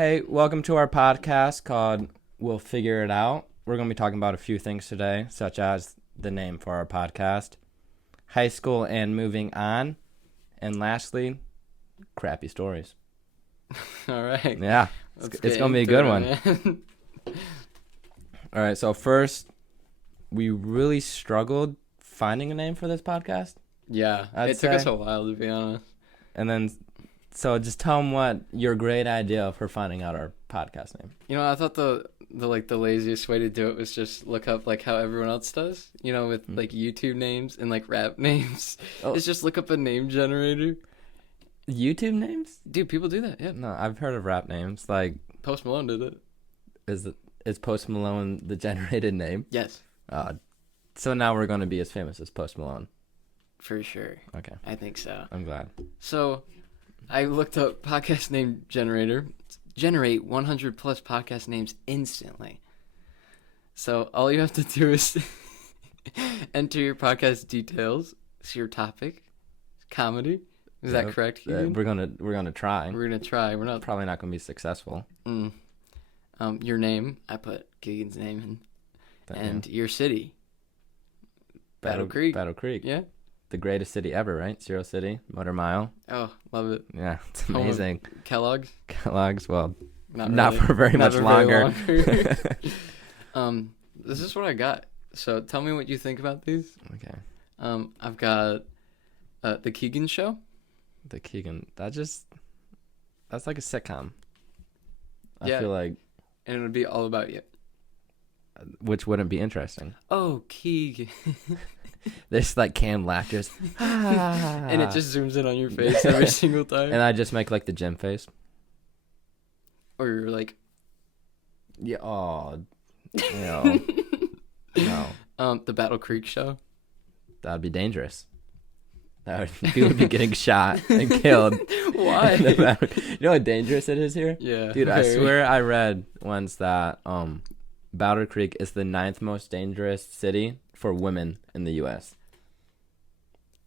Hey, welcome to our podcast called We'll Figure It Out. We're going to be talking about a few things today, such as the name for our podcast, high school and moving on, and lastly, crappy stories. All right. Yeah, it's going to be a good one. All right, so first, we really struggled finding a name for this podcast. Yeah, I'd it took us say. a while, to be honest. And then, so just tell them what your great idea for finding out our podcast name. You know, I thought the laziest way to do it was just look up like how everyone else does. You know, with like YouTube names and like rap names. Oh. It's just look up a name generator. YouTube names? Dude, people do that. Yeah. No, I've heard of rap names. Like, Post Malone did it. is Post Malone the generated name? Yes, So now we're going to be as famous as Post Malone. for sure. Okay, I think so. I'm glad. So, I looked up podcast name generator. Generate 100 plus podcast names instantly. So all you have to do is enter your podcast details. It's your topic, comedy. Is that correct, Keegan? We're gonna try. We're gonna try. We're not. Probably not gonna be successful. Your name. I put Keegan's name in, and your city. Battle Creek. Battle Creek. Yeah. The greatest city ever, right? Zero City, Motor Mile. Oh, love it. Yeah, it's Home of amazing. Kellogg's. Kellogg's. Well, Not not really. for very Not much for longer. very longer. This is what I got. So tell me what you think about these. Okay. I've got the Keegan Show. The Keegan. That's like a sitcom. Yeah. I feel like, And it would be all about you. which wouldn't be interesting. Oh, Keegan. There's like canned laughter. And it just zooms in on your face every single time. And I just make like the gym face. Or you're like, Yeah. Oh. No. No. the Battle Creek Show. That'd be dangerous. People would be getting shot and killed. Why? You know how dangerous it is here? Yeah. Dude, I very. swear I read once that Battle Creek is the 9th most dangerous city for women in the U.S.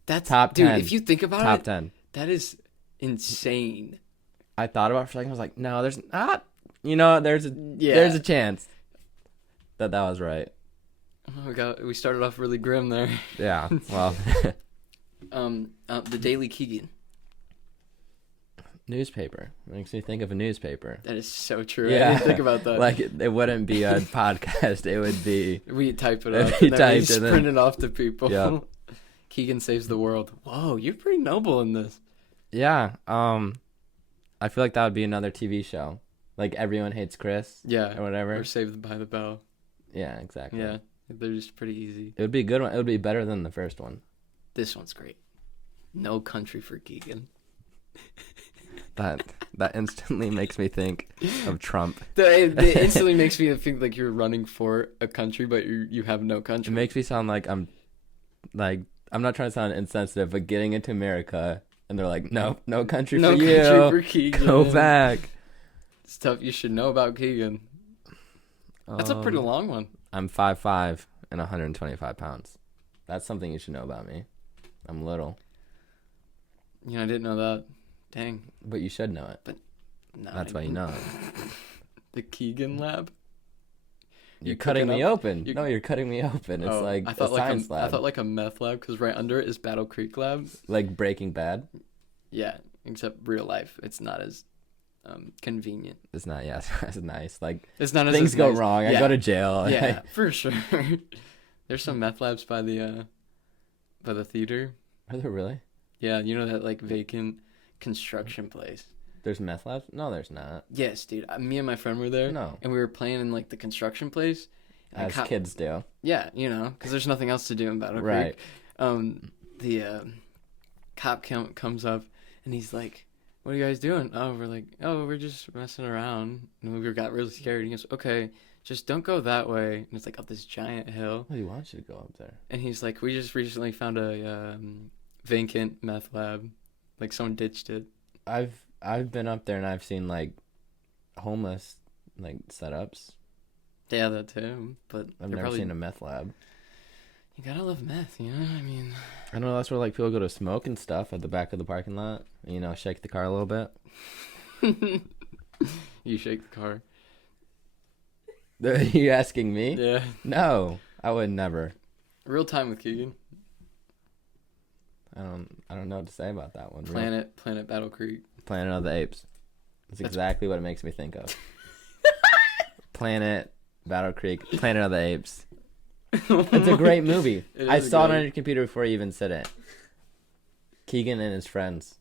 That's Top dude. 10. If you think about Top it, 10. that is insane. I thought about it for a second. I was like, no, there's not. You know, there's Yeah. a chance that was right. Oh, we started off really grim there. Yeah. Well, The Daily Keegan. newspaper makes me think of a newspaper. That is so true. Yeah. I didn't think about that. Like it wouldn't be a podcast. It would be. We type it It'd up be and then we typed just and then- print it off to people. Yeah. Keegan saves the world. Whoa, you're pretty noble in this. Yeah. I feel like that would be another TV show. Like Everyone Hates Chris. Yeah. Or whatever. Or Saved by the Bell. Yeah, exactly. Yeah. They're just pretty easy. It would be a good one. It would be better than the first one. This one's great. No Country for Keegan. That instantly makes me think of Trump. It instantly makes me think like you're running for a country, but you have no It country. makes me sound like I'm not trying to sound insensitive, but getting into America and they're like, no country No for country you. for Keegan. Go back. Stuff you should know about Keegan. That's a pretty long one. I'm 5'5" and 125 pounds. That's something you should know about me. I'm little, You know, I didn't know that. Dang. but you should know it. No, That's I why you didn't. know it. The Keegan Lab. You're You cutting cooking me up? open. You- No, you're cutting me open. It's like I a thought science I lab. thought like a meth lab because right under it is Battle Creek Lab. Like Breaking Bad. Yeah, except real life, it's not as convenient. It's not. Yeah, it's nice. Like It's not as things go nice. wrong. I Yeah. go to jail. Yeah, for sure. There's some meth labs by the theater. Are there really? Yeah, you know that like vacant construction place. There's meth labs? No, there's not. Yes, dude. Me and my friend were there. No. And we were playing in like the construction place. And As kids do. Yeah, you know, because there's nothing else to do in Battle Right. Creek. The cop comes up and he's like, "What are you guys doing?" Oh, we're just messing around. And we got really scared. And he goes, "Okay, just don't go that way." And it's like up this giant hill. Well, he wants you to go up there. And he's like, "We just recently found a vacant meth lab. Like someone ditched it." I've been up there and I've seen like homeless like setups. Yeah, that too. But I've they're never seen a meth lab. You gotta love meth, you know? I mean, I know that's where like people go to smoke and stuff at the back of the parking lot. You know, shake the car a little bit. You shake the car. Are you asking me? Yeah. No, I would never. Real time with Keegan. I don't know what to say about that one. Planet Battle Creek. Planet of the Apes. That's exactly what it makes me think of. Planet, Battle Creek, Planet of the Apes. It's a great movie. I saw it on your computer before you even said it. Keegan and his friends.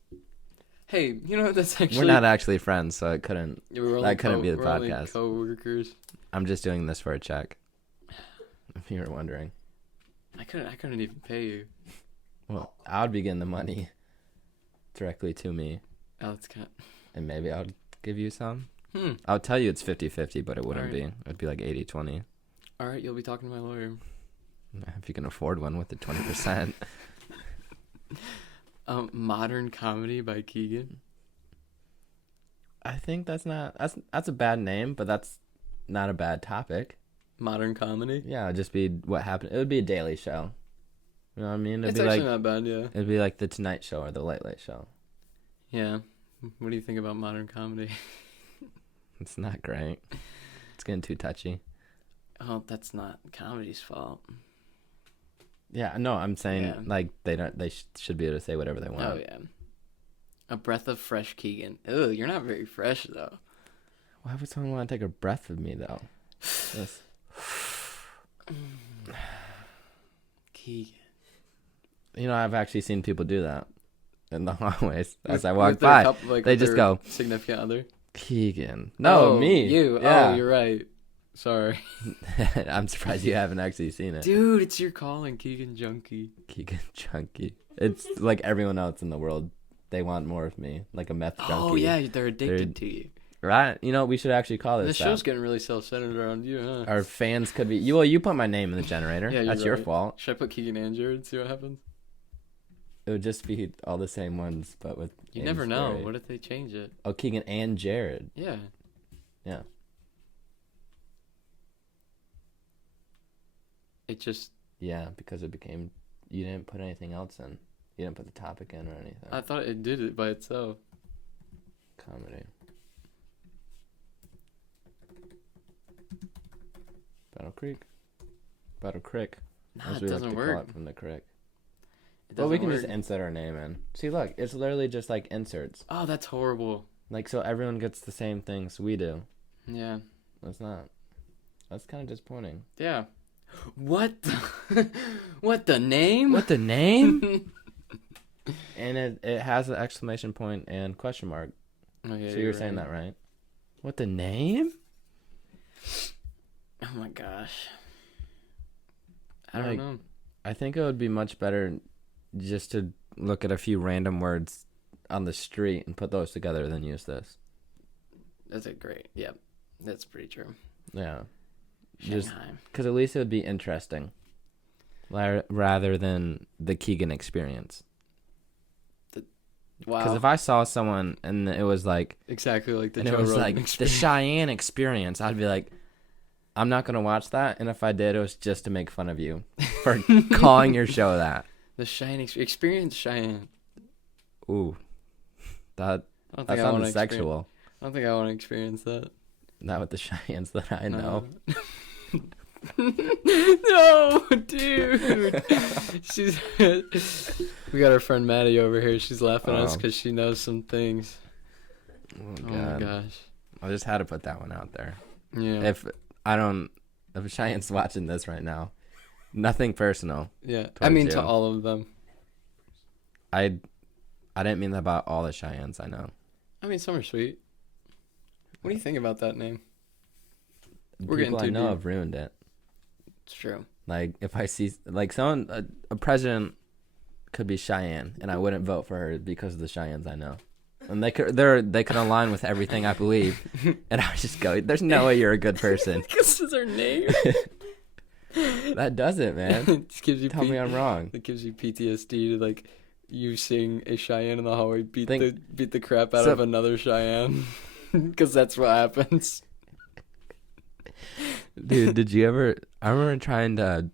Hey, you know what? That's actually... We're not actually friends, so it couldn't. Yeah, we're that couldn't be the we're only podcast. co-workers. I'm just doing this for a check. If you were wondering. I couldn't even pay you. Well, I would be getting the money directly to me. Oh, that's kind. And maybe I would give you some. Hmm. I'll tell you it's 50-50, but it wouldn't Alright. be. It'd be like 80-20. All right, you'll be talking to my lawyer. If you can afford one with the 20%. Modern comedy by Keegan. I think that's a bad name, but that's not a bad topic. Modern comedy. Yeah, it'd just be what happened. It would be a daily show. You know what I mean? It's actually not bad, yeah. It'd be like the Tonight Show or the Late Late Show. Yeah. What do you think about modern comedy? It's not great. It's getting too touchy. Oh, that's not comedy's fault. Yeah, no, I'm saying Yeah. like they should be able to say whatever they want. Oh yeah. A breath of fresh Keegan. Ugh, you're not very fresh though. Why would someone want to take a breath of me though? Yes. Keegan. You know, I've actually seen people do that in the hallways as I With walk their by. like, they with just their go, significant other. Keegan. No, Oh, me. You. Yeah. Oh, you're right. Sorry. I'm surprised you haven't actually seen it. Dude, it's your calling, Keegan Junkie. Keegan Junkie. It's like everyone else in the world. They want more of me, like a meth junkie. Oh yeah, they're addicted to you. Right? You know, we should actually call The this show's that. getting really self-centered around you, huh? Our fans could be. You put my name in the generator. Yeah, you're That's your right. fault. Should I put Keegan and Jared and see what happens? It would just be all the same ones, but with. You names never know. varied. What if they change it? Oh, Keegan and Jared. Yeah. Yeah. It just. Yeah, because it became. You didn't put anything else in. You didn't put the topic in or anything. I thought it did it by itself. Comedy. Battle Creek. Battle Creek. Nah, As it we like doesn't to call work. it from the creek. It Well, we doesn't can just work. insert our name in. See, look, it's literally just like inserts. Oh, that's horrible. Like, so everyone gets the same things we do. Yeah. That's not. That's kind of disappointing. Yeah. What the, what the name? What the name? And it has an exclamation point and question mark. Oh, yeah, So you're saying that, right? What the name? Oh my gosh. I don't Like, know. I think it would be much better just to look at a few random words on the street and put those together than use this. That's a great. Yep. That's pretty true. Yeah. Just Shanghai. because at least it would be interesting rather than the Keegan experience. Because Wow. if I saw someone and it was like, Exactly like the and Joe it was Rogan like the experience. Cheyenne experience, I'd be like, I'm not going to watch that. And if I did, it was just to make fun of you for calling your show that. The Cheyenne experience Cheyenne. Ooh, that I don't that think I want sounds to sexual. I don't think I want to experience that. Not with the Cheyennes that I know. No, dude. She's. We got our friend Maddie over here. She's laughing at us Oh. because she knows some things. Oh, Oh my God. gosh. I just had to put that one out there. Yeah. If Cheyenne's watching this right now, nothing personal. Yeah. I towards mean, you. to all of them. I didn't mean that about all the Cheyennes I know. I mean, some are sweet. What do you think about that name? People We're getting I too know deep. have ruined it. It's true. Like if I see like someone a president could be Cheyenne and I wouldn't vote for her because of the Cheyennes I know. And they could align with everything I believe and I would just go, there's no way you're a good person. Because it's her name. That does it, man. It just gives you Tell me I'm wrong. It gives you PTSD to like you seeing a Cheyenne in the hallway beat Think- the crap out So- of another Cheyenne. Because that's what happens. Dude, did you ever? I remember trying to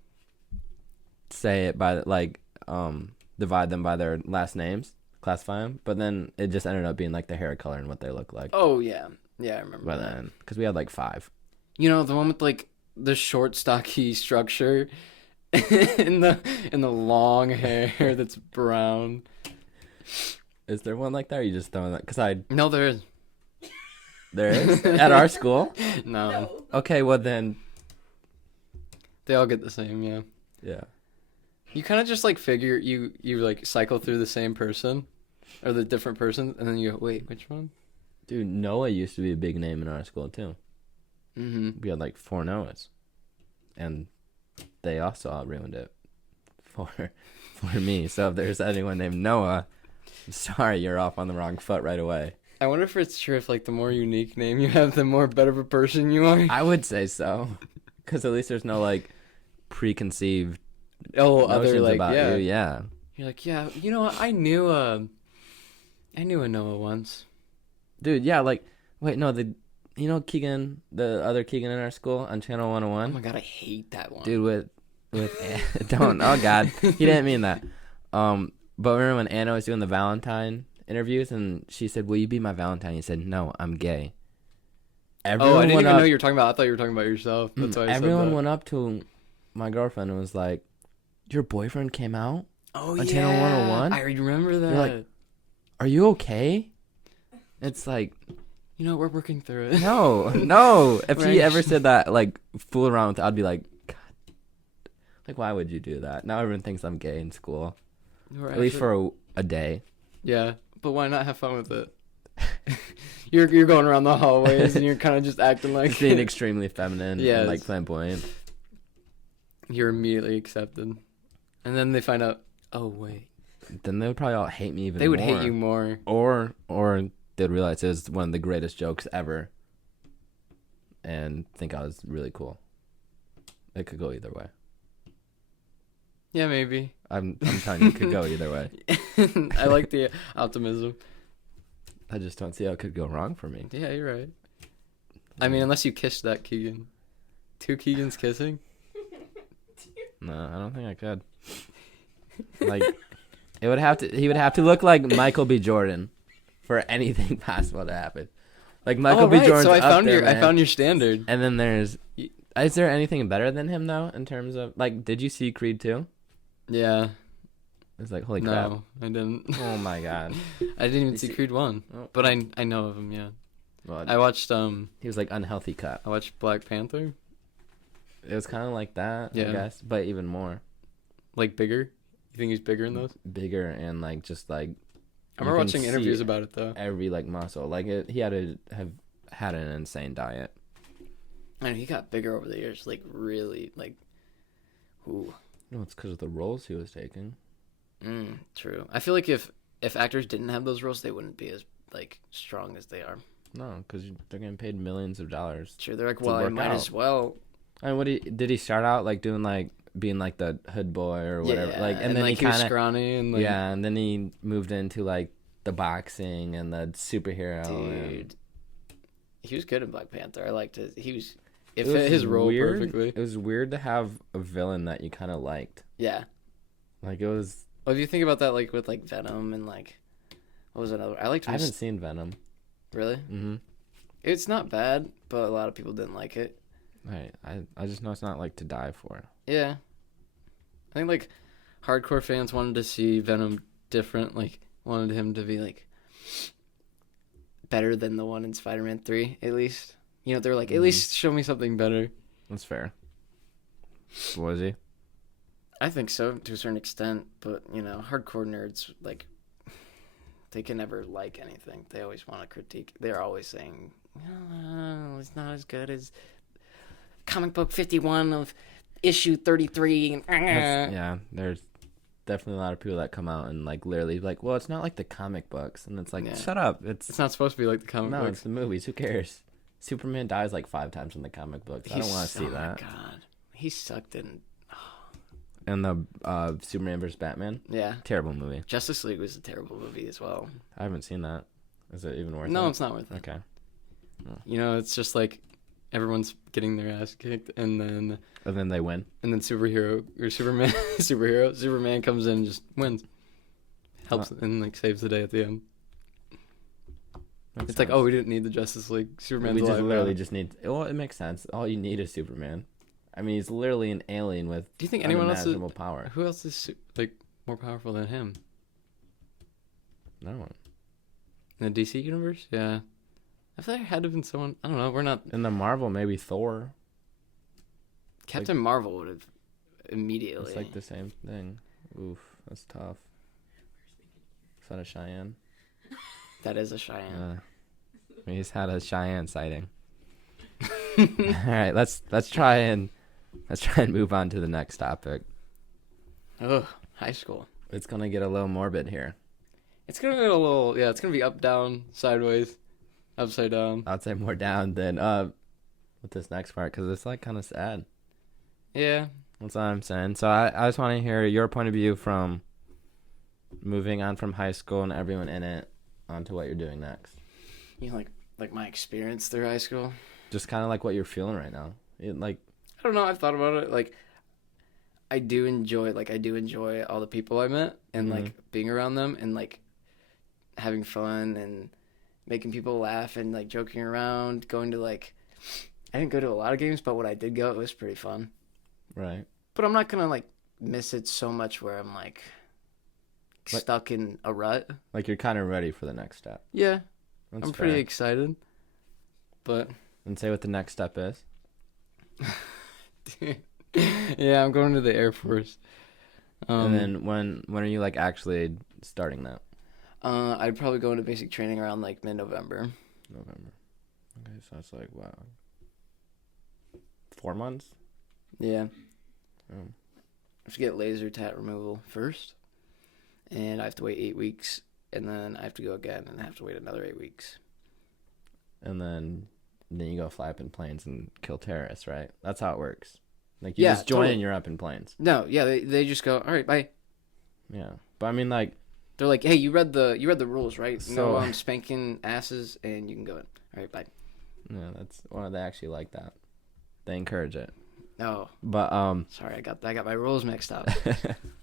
say it by like divide them by their last names, classify them, but then it just ended up being like the hair color and what they look like. Oh yeah, Yeah, I remember But that. then, because we had like 5. You know, the one with like the short, stocky structure in the long hair that's brown. Is there one like that? Or you just throwing that? Because No, there is. there is at our school. No. Okay, well then, They all get the same, yeah. yeah. You kind of just like figure you like cycle through the same person or the different person, and then you go, wait, which one? Dude, Noah used to be a big name in our school too. Mm-hmm. We had like 4 Noahs, and they also all ruined it for me. So if there's anyone named Noah, I'm sorry, you're off on the wrong foot right away. I wonder if it's true if like the more unique name you have, the more better of a person you are. I would say so, because at least there's no like preconceived Oh, other notions like about yeah. you. Yeah, You're like, yeah, you know what? I knew a Noah once. dude. Yeah, like wait, no, Keegan, the other Keegan in our school on Channel Oh 101. my god, I hate that one. Dude, with don't, oh god, he didn't mean that. But remember when Anna was doing the Valentine interviews and she said, "Will you be my Valentine?" He said, "No, I'm gay." Everyone Oh, I didn't went even know up, you were talking about. I thought you were talking about yourself. That's why I everyone said that. went up to my girlfriend and was like, "Your boyfriend came out? Oh on yeah, Channel 101? I remember that. like- Are you okay?" It's like, You know, we're working through it. no. If Right. he ever said that, like, fool around with it, I'd be like, God. Like, why would you do that? Now everyone thinks I'm gay in school. We're At least actually- for a day. Yeah, but why not have fun with it? You're going around the hallways and you're kind of just acting like Just being extremely feminine Yes. and, like, flamboyant. you're immediately accepted, and then they find out. Oh wait, Then they would probably all hate me even they would more. hate you more. Or they'd realize it was one of the greatest jokes ever and think I was really cool. It could go either way. Yeah, maybe. I'm telling you, it could go either way. I like the optimism. I just don't see how it could go wrong for me. Yeah, you're right. I mean, unless you kissed that Keegan. 2 Keegans kissing? No, I don't think I could. Like, he would have to look like Michael B. Jordan for anything possible to happen. Like Michael B. Jordan's so I up found there, I man. found your standard. And then is there anything better than him though in terms of like? Did you see Creed 2? Yeah. It's like holy crap! No, I didn't. Oh my god! I didn't even You see see- Creed 1, Oh. but I know of him. Yeah. Well, I watched he was like unhealthy cut. I watched Black Panther. It was kind of like that, Yeah. I guess, but even more Like bigger. You think he's bigger in those? bigger and like just like I remember can watching see interviews about it though. every like muscle. Like he had to have had an insane diet. And he got bigger over the years, like really, like, ooh, No, it's because of the roles he was taking. true. I feel like if actors didn't have those roles, they wouldn't be as like strong as they are. No, because they're getting paid millions of dollars. True, they're like, To well, I work might out. as well. I mean, did he start out like doing like being like the hood boy or whatever? Yeah, Like, and then like he was kind of scrawny and like, yeah, and then he moved into like the boxing and the superhero. and- dude, he was good in Black Panther. I liked it. He was. It was fit his role weird. perfectly. It was weird to have a villain that you kind of liked. Yeah. Like it was. Well, if you think about that, like with like Venom and like, what was another? I liked. I haven't seen Venom. Really. Mm-hmm. It's not bad, but a lot of people didn't like it. Right. I just know it's not like to die for. Yeah. I think like hardcore fans wanted to see Venom different, like wanted him to be like better than the one in Spider-Man 3 at least. You know, they're like, at least show me something better. That's fair. Was he? I think so to a certain extent, but you know, hardcore nerds like they can never like anything. They always want to critique. They're always saying, "Oh, it's not as good as comic book 51 of issue 33." Yeah, there's definitely a lot of people that come out and like literally like, well, it's not like the comic books, and it's like, Yeah. shut up. It's It's not supposed to be like the comic no, books. it's the movies. Who cares? Superman dies like 5 times in the comic books. I don't want to see that. Oh my god, he sucked in. And the Superman vs Batman, Yeah, terrible movie. Justice League was a terrible movie as well. I haven't seen that. Is it even worth it? No, it's not worth it. Okay. You know, it's just like everyone's getting their ass kicked, and then They win. superhero or Superman comes in and just wins, helps and like saves the day at the end. Makes It's like, sense. oh, we didn't need the Justice League. Superman's we just alive literally now. just need. Well, it makes sense. All you need is Superman. I mean, he's literally an alien with Do you think anyone else is, unimaginable power. who else is like more powerful than him No one. in the DC universe? Yeah, I feel like there had to have been someone. I don't know. We're not. In the Marvel, maybe Thor. Captain Marvel would have immediately. It's like the same thing. Oof, that's tough. Is that a Cheyenne? That is a Cheyenne. He's had a Cheyenne sighting. All right, let's try and move on to the next topic. Oh, high school. It's gonna get a little morbid here. It's gonna be a little. Yeah, it's gonna be up, down, sideways, upside down. I'd say more down than with this next part because it's like kind of sad. Yeah. That's what I'm saying. So I just want to hear your point of view from moving on from high school and everyone in it onto what you're doing next. You know, like my experience through high school. Just kind of like what you're feeling right now. I don't know. I've thought about it. Like, I do enjoy all the people I met and like being around them and like having fun and making people laugh and like joking around. Going to like, I didn't go to a lot of games, but when I did go, it was pretty fun. Right. But I'm not gonna like miss it so much where I'm like stuck in a rut. Like you're kind of ready for the next step. Yeah, That's I'm fair. pretty excited. But And say what the next step is. yeah, I'm going to the Air Force. And then when are you like actually starting that? I'd probably go into basic training around like mid-November. November. Okay, so that's like wow. 4 months? Yeah. Oh. I have to get laser tat removal first, and I have to wait 8 weeks, and then I have to go again, and I have to wait another 8 weeks. And then you go fly up in planes and kill terrorists, right? That's how it works. Like you Yeah, just join totally. and you're up in planes. No, yeah, they just go, all right, bye. Yeah. But I mean like They're like, hey, you read the rules, right? So- No spanking asses, and you can go in. All right, bye. yeah, that's well they actually like that. They encourage it. Oh, But sorry, I got my rules mixed up.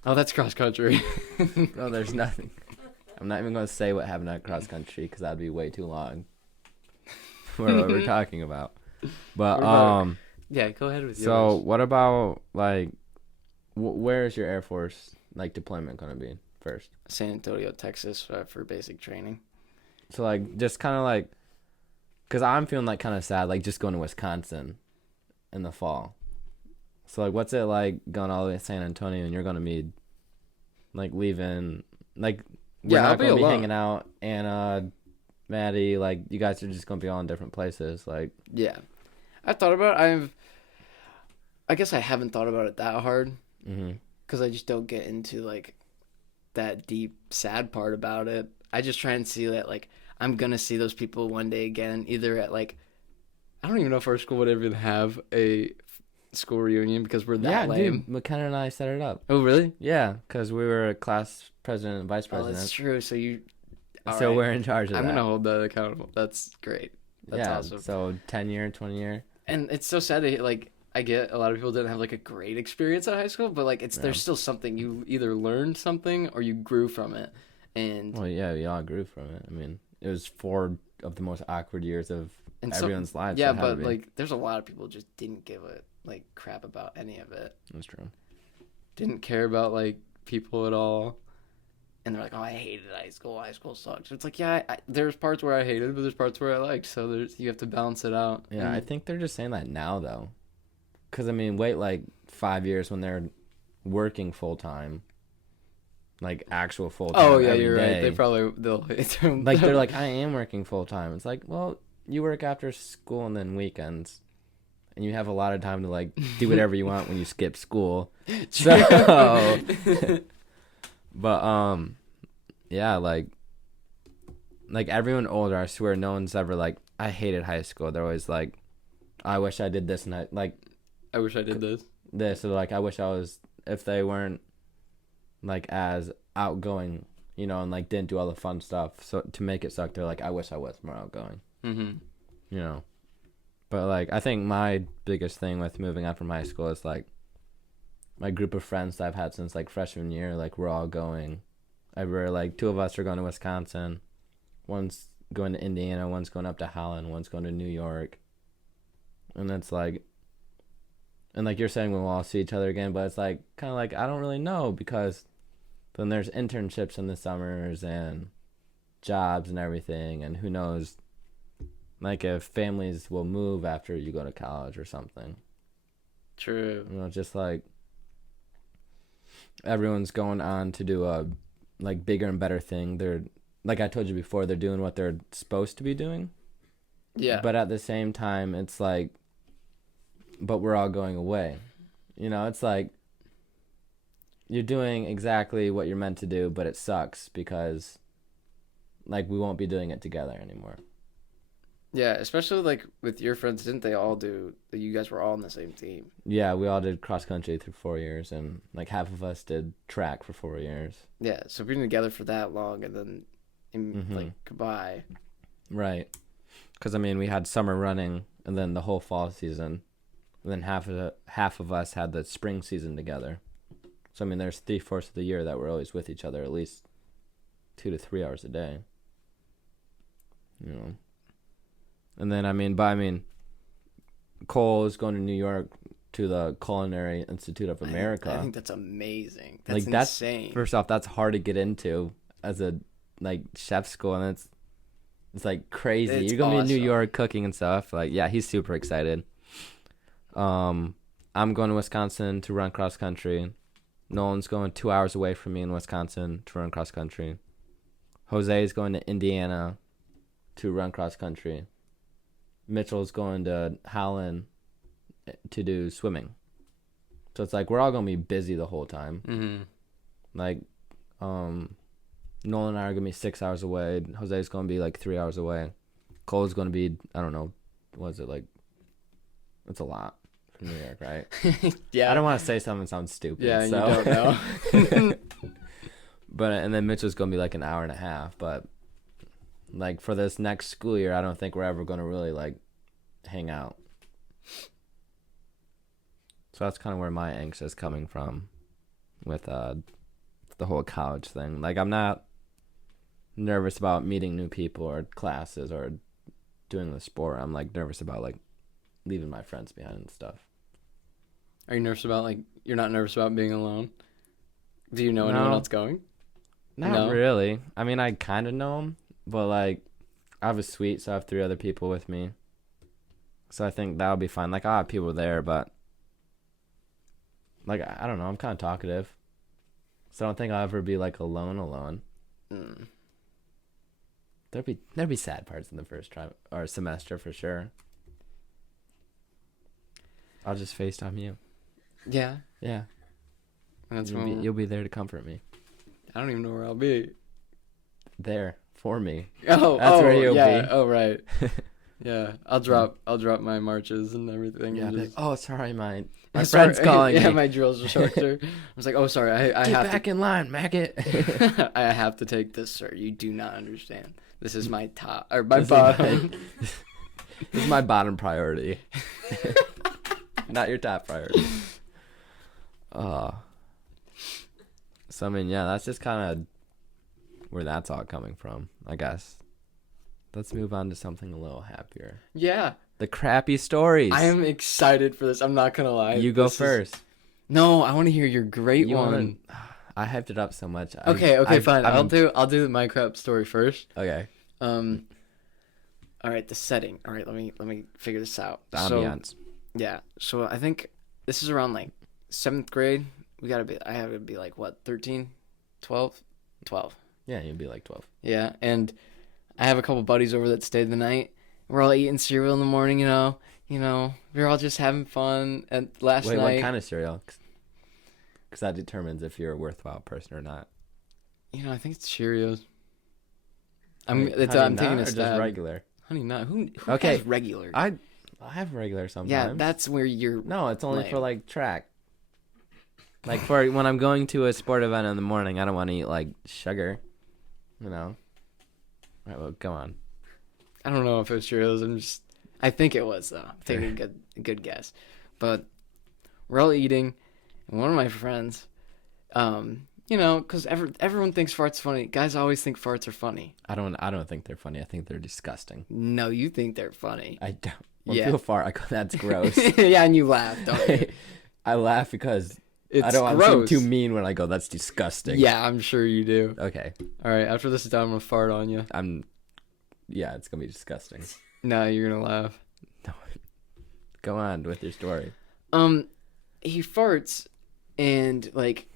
Oh, that's cross country. no, there's nothing. I'm not even going to say what happened at cross country because that'd be way too long for what we're talking about. But Yeah, go ahead with yours. so what about like where is your Air Force like deployment going to be first? San Antonio, Texas, for basic training. So like just kind of like because I'm feeling like kind of sad like just going to Wisconsin in the fall. So like what's it like going all the way to San Antonio and you're going to be like leaving like we're Yeah, I'll not be going to be alone. hanging out and Maddie like you guys are just going to be all in different places like Yeah, I thought about it. I guess I haven't thought about it that hard because I just don't get into like that deep sad part about it. I just try and see that like I'm gonna see those people one day again, either at like I don't even know if our school would ever have a school reunion because we're that yeah lame. dude McKenna and I set it up Oh really? yeah because we were a class president and vice Oh, president that's true. So you. so Alright. we're in charge of I'm that gonna hold that accountable. That's great. That's yeah awesome. so 10 year 20 year And it's so sad to like I get a lot of people didn't have like a great experience at high school, but like Yeah. there's still something you either learned something or you grew from it. And well yeah we all grew from it I mean it was 4 of the most awkward years of and so, everyone's lives yeah, so it had to but be. like there's a lot of people just didn't give a like crap about any of it. That's true. Didn't care about like people at all. And they're like, "Oh, I hated high school. High school sucks." It's like, yeah, there's parts where I hated, but there's parts where I liked. So you have to balance it out. Yeah, I think they're just saying that now though, because I mean, wait like 5 years when they're working full time, like actual full time. Oh yeah, you're right. They'll like they're like, I am working full time. It's like, well, you work after school and then weekends, and you have a lot of time to like do whatever you want when you skip school. So, but yeah, like everyone older, I swear, no one's ever like, I hated high school. They're always like, I wish I did this and I like. I wish I did this. So like I wish I was if they weren't like as outgoing, you know, and like didn't do all the fun stuff. So to make it suck, they're like, I wish I was more outgoing. Mm-hmm. You know. But like I think my biggest thing with moving on from high school is like my group of friends that I've had since like freshman year, like we're all going. Like 2 of us are going to Wisconsin. One's going to Indiana, one's going up to Holland, one's going to New York. And it's like, and like you're saying, we'll all see each other again, but it's like, kind of like, I don't really know, because then there's internships in the summers and jobs and everything, and who knows, like if families will move after you go to college or something. True. You know, just like everyone's going on to do a like bigger and better thing. They're, like I told you before, they're doing what they're supposed to be doing. Yeah. But at the same time, it's like, but we're all going away. You know, it's like you're doing exactly what you're meant to do, but it sucks because like we won't be doing it together anymore. Yeah, especially like with your friends, didn't they all do? You guys were all on the same team. Yeah, we all did cross country through 4 years, and like half of us did track for 4 years. Yeah, so being together for that long and then like goodbye. Right. Because I mean, we had summer running, and then the whole fall season, and then half of us had the spring season together. So I mean, there's 3/4 of the year that we're always with each other, at least 2 to 3 hours a day. You know. And then Cole is going to New York to the Culinary Institute of America. I think that's amazing. That's like insane. First off, that's hard to get into as a like chef school, and it's like crazy. It's You're gonna be in New awesome. York cooking and stuff. Like, yeah, he's super excited. I'm going to Wisconsin to run cross country. Nolan's going 2 hours away from me in Wisconsin to run cross country. Jose is going to Indiana to run cross country. Mitchell's going to Howland to do swimming. So it's like we're all gonna be busy the whole time. Mm-hmm. Like, Nolan and I are gonna be 6 hours away. Jose's gonna be like 3 hours away. Cole's gonna be, I don't know, what is it like? It's a lot from New York, right? Yeah. I don't want to say something that sounds stupid. Yeah, so. you don't know. But and then Mitchell's gonna be like an hour and a half. But like for this next school year, I don't think we're ever gonna really like hang out. So that's kind of where my angst is coming from with the whole college thing. Like, I'm not nervous about meeting new people or classes or doing the sport. I'm like nervous about like leaving my friends behind and stuff. Are you nervous about you're not nervous about being alone? Do you know anyone else going? Not really. I mean, I kind of know them, but like I have a suite, so I have 3 other people with me. So I think that'll be fine. Like, I'll have people there, but like, I don't know. I'm kind of talkative, so I don't think I'll ever be like alone. Mm. There'd be sad parts in the first or semester for sure. I'll just FaceTime you. Yeah. Yeah. That's You'll be there to comfort me. I don't even know where I'll be. There for me. Oh, That's where you'll yeah. be. Oh, right. Yeah, I'll drop my marches and everything. Yeah. And Like, just... oh, sorry, my friend's Sorry. calling me. Yeah, my drill instructor. I was like, oh, sorry, I Get have back in line, maggot. I have to take this, sir. You do not understand. This is my top or my This is bottom. This is my bottom priority. Not your top priority. So I mean, yeah, that's just kind of where that's all coming from, I guess. Let's move on to something a little happier. Yeah, The crappy stories. I am excited for this. I'm not gonna lie. You go This is- first. No, I want to hear your great You one. wanna- I hyped it up so much. Okay, fine. I'll do my crap story first. Okay. All right, the setting. All right, let me figure this out. The ambiance. Yeah. So I think this is around 7th grade. I have to be what, 13, 12? 12. Yeah, you'd be like 12. Yeah, and I have a couple buddies over that stayed the night. We're all eating cereal in the morning, you know. We're all just having fun. And last Wait, night, what kind of cereal? Because that determines if you're a worthwhile person or not. I think it's Cheerios. Honey I'm Nut taking or a just stab. regular? Honey Nut. Who Okay, has regular? I have regular sometimes. Yeah, that's where you're. No, it's only lame. for track. For when I'm going to a sport event in the morning, I don't want to eat sugar. All right, well, go on. I don't know if it was Cheerios. I think it was though. I'm taking a good guess, but we're all eating, and one of my friends, You know, because everyone thinks farts funny. Guys always think farts are funny. I don't think they're funny. I think they're disgusting. No, you think they're funny. I don't. When Yeah. people fart, I go, that's gross. Yeah, and you laugh, don't you? I laugh because It's I don't want to gross. seem too mean when I go, that's disgusting. Yeah, I'm sure you do. Okay. All right, after this is done, I'm gonna fart on you. Yeah, it's going to be disgusting. No, you're gonna laugh. No. Go on with your story. He farts, and like,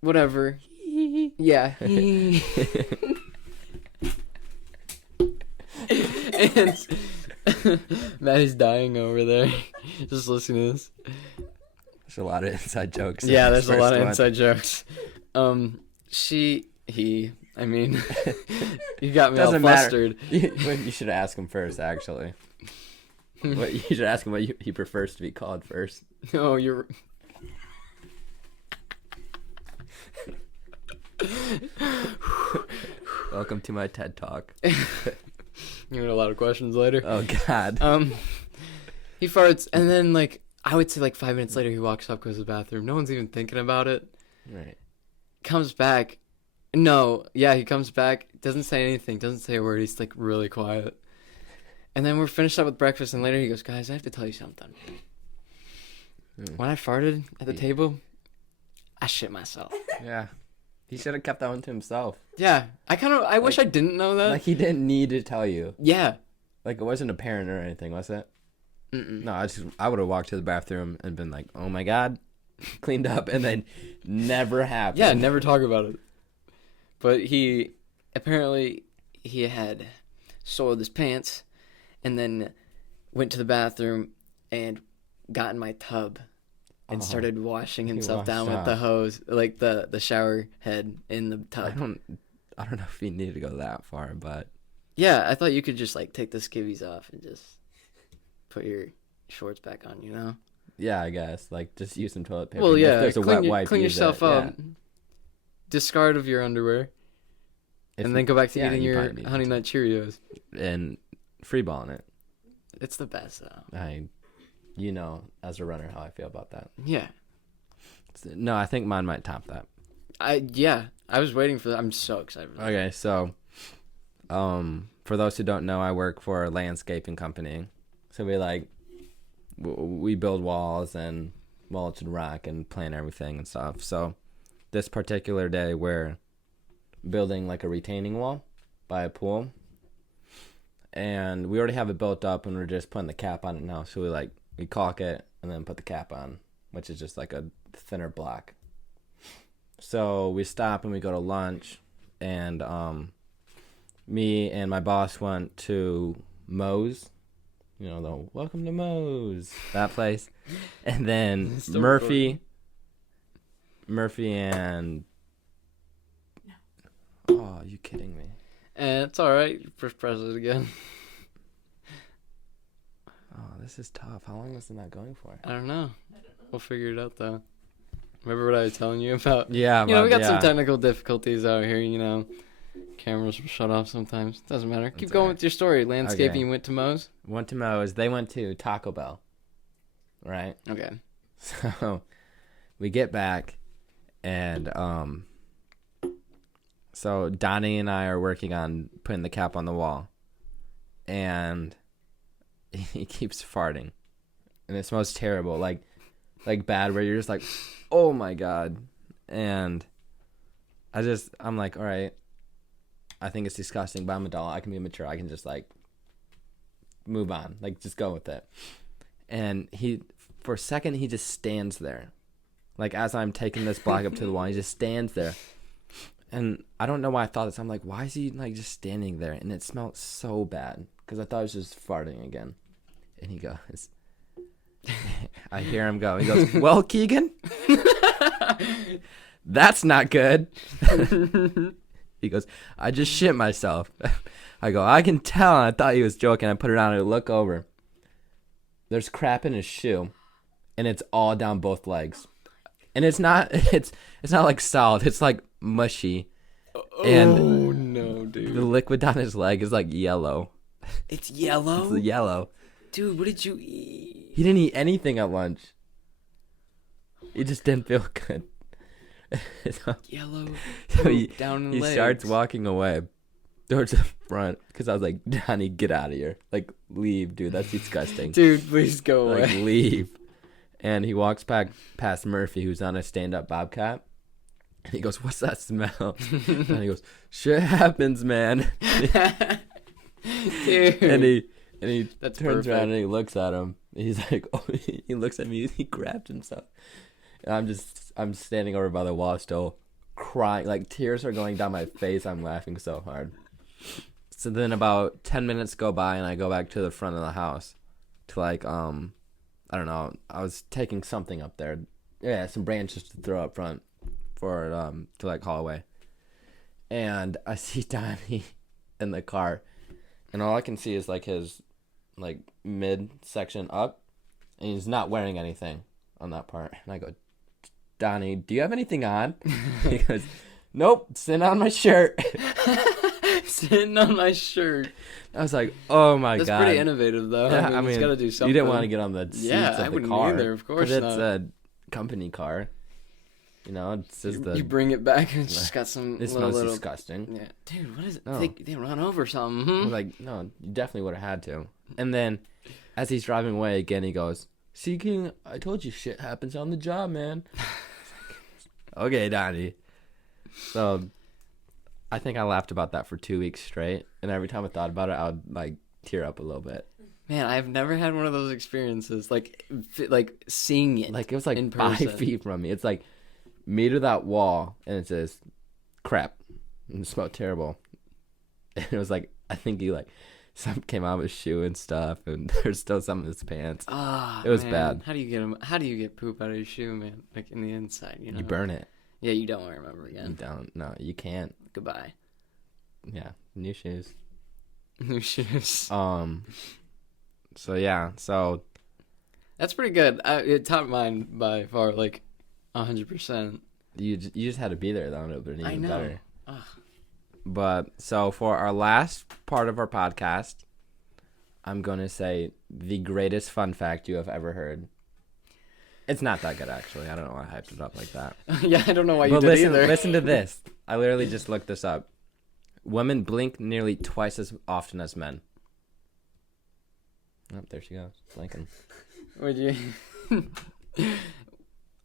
whatever. Yeah. And Maddie's dying over there. Just listen to this. There's a lot of inside jokes. in Yeah, this there's a lot first of one. inside jokes. I mean, you got me all Doesn't matter. flustered. You should ask him first, actually. You should ask him what he prefers to be called first. Oh, you're. Welcome to my TED Talk. You had a lot of questions later. Oh, God. He farts, and then like I would say like 5 minutes later, he walks up, goes to the bathroom. No one's even thinking about it. Right. Comes back. No, yeah, he comes back. Doesn't say anything. Doesn't say a word. He's like really quiet. And then we're finished up with breakfast, and later he goes, "Guys, I have to tell you something. When I farted at the table, I shit myself." Yeah. He should have kept that one to himself. Yeah, I wish I didn't know that. Like, he didn't need to tell you. Yeah. Like, it wasn't apparent or anything, was it? Mm-mm. No, I would have walked to the bathroom and been like, oh my God, cleaned up, and then never happened. Yeah, never talk about it. But he had soiled his pants and then went to the bathroom and got in my tub and started washing himself down with the hose, like the shower head in the tub. I don't know if he needed to go that far, but Yeah, I thought you could just like take the skivvies off and just put your shorts back on, you know? yeah, I guess like just use some toilet paper. Well, If yeah, there's a wet wipe, clean use yourself it, up. yeah. Discard of your underwear. If And you- then go back to yeah, eating you your probably need Honey Nut Cheerios. and free balling it. It's the best, though. As a runner, how I feel about that. Yeah. No, I think mine might top that. I was waiting for that. I'm so excited for that. Okay, so, for those who don't know, I work for a landscaping company. So we build walls and mulch and rock and plant everything and stuff. So this particular day, we're building like a retaining wall by a pool. And we already have it built up and we're just putting the cap on it now. So we caulk it and then put the cap on, which is just like a thinner block. So we stop and we go to lunch, and me and my boss went to Moe's, the welcome to Moe's, that place. And then Still Murphy and oh, you kidding me? And it's all right. First press it again. Oh, this is tough. How long was it not going for? I don't know. We'll figure it out, though. Remember what I was telling you about? Yeah, We got some technical difficulties out here, Cameras will shut off sometimes. Doesn't matter. Keep That's going all right. with your story. Landscaping, Okay. you went to Moe's? Went to Moe's. They went to Taco Bell, right? Okay. So we get back, and so Donnie and I are working on putting the cap on the wall, and he keeps farting, and it smells terrible, like bad, where you're just like, oh my God. And I'm like, all right, I think it's disgusting, but I'm a adult, I can be mature, I can just move on, just go with it. And for a second, he just stands there. As I'm taking this block up to the wall, he just stands there. And I don't know why I thought this. I'm like, why is he just standing there? And it smelled so bad because I thought he was just farting again. And he goes, I hear him go. He goes, well, Keegan, that's not good. He goes, I just shit myself. I go, I can tell. And I thought he was joking. I put it on and I look over. There's crap in his shoe, and it's all down both legs. And it's not like solid. It's mushy. And oh, no, dude. the liquid down his leg is yellow. It's yellow? It's yellow. Dude, what did you eat? He didn't eat anything at lunch. He just didn't feel good. so, Yellow. so he, Down in he legs. starts walking away towards the front because I was like, Donnie, get out of here. Like, leave, dude. That's disgusting. Dude, please go away. Like, leave. And he walks back past Murphy, who's on a stand-up bobcat. And he goes, what's that smell? And he goes, shit happens, man. Dude. And he That's turns perfect. around and he looks at him. He's like, oh, he looks at me. He grabbed himself. And I'm standing over by the wall still crying. Like, tears are going down my face. I'm laughing so hard. So then about 10 minutes go by and I go back to the front of the house to like, I don't know. I was taking something up there. Yeah, some branches to throw up front for, to like haul away. And I see Donnie in the car. And all I can see is like his like mid section up. And he's not wearing anything on that part. And I go, Donnie, do you have anything on? He goes, nope, sitting on my shirt. Sitting on my shirt. I was like, oh my That's God. pretty innovative, though. Yeah, I mean, he's got to do something. you didn't want to get on the seats Yeah, of I the wouldn't car. either, of course 'cause it's not. a company car. You know, it's just You bring it back and it's just got some it little, smells little... disgusting. Yeah. Dude, what is it? No. They run over something. I was like, no, you definitely would have had to. And then as he's driving away again, he goes, see, King, I told you shit happens on the job, man. Okay, Donnie. So I think I laughed about that for 2 weeks straight. And every time I thought about it, I would like tear up a little bit. Man, I've never had one of those experiences. Like seeing it. Like, it was like in 5 person. feet from me. It's like me to that wall, and it says, crap. And it smelled terrible. And it was like, I think he like, some came out of his shoe and stuff, and there's still some in his pants. Ah, It was man. bad. How do you get poop out of your shoe, man? Like in the inside, you know? You burn it. Yeah, you don't want to remember You again. don't. No, you can't. Goodbye. Yeah, new shoes. New shoes. So yeah, so That's pretty good. It topped mine by far, like 100%. you just had to be there though, and it would have been I even know. better. Ugh. But so for our last part of our podcast, I'm gonna say the greatest fun fact you have ever heard. It's not that good actually. I don't know why I hyped it up like that. Yeah, I don't know why you But did listen, either. listen to this. I literally just looked this up. Women blink nearly twice as often as men. Oh, there she goes, blinking. Would you?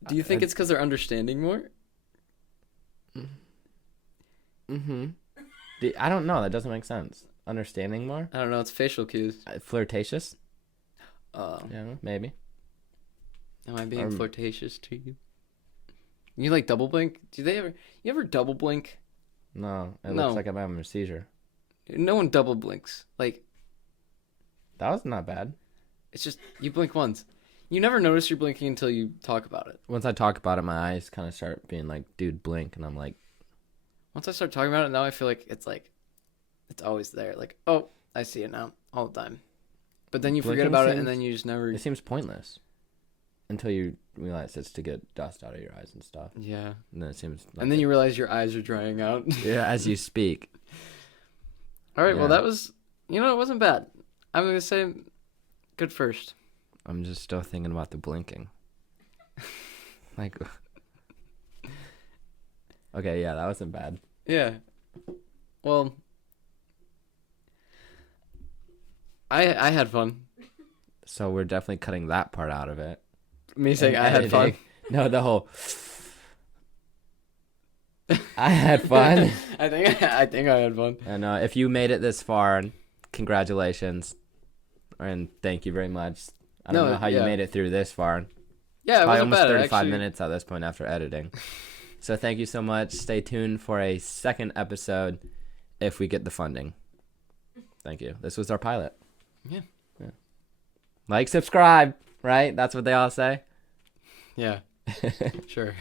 Do you think it's because they're understanding more? Mm-hmm. I don't know. That doesn't make sense. Understanding more? I don't know. It's facial cues. Flirtatious? Oh, Yeah, maybe. am I being flirtatious to you? You like double blink? Do they ever? You ever double blink? No, it No. looks like I'm having a seizure. No one double blinks. Like That was not bad. it's just you blink once. You never notice you're blinking until you talk about it. Once I talk about it, my eyes kind of start being like, dude, blink. And I'm like, Once I start talking about it, now I feel like it's always there. Like, oh, I see it now all the time. But then you forget Blinking about it, seems- and then you just never. it seems pointless. Until you realize it's to get dust out of your eyes and stuff. Yeah. And then it seems like And then you realize your eyes are drying out. yeah, as you speak. All right. Well, Yeah. that was. You know, it wasn't bad. I'm gonna say, good first. I'm just still thinking about the blinking. Like, okay, yeah, that wasn't bad. Yeah. Well, I had fun. So we're definitely cutting that part out of it. Me saying And I had fun. editing. No, the whole. I had fun. I think I had fun. And if you made it this far, congratulations, and thank you very much. I don't No, know how you yeah. made it through this far. Yeah, it Probably wasn't almost bad. 35 actually. minutes at this point after editing. So thank you so much. Stay tuned for a second episode if we get the funding. Thank you. This was our pilot. Yeah. Like, subscribe, right? That's what they all say. Yeah. Sure.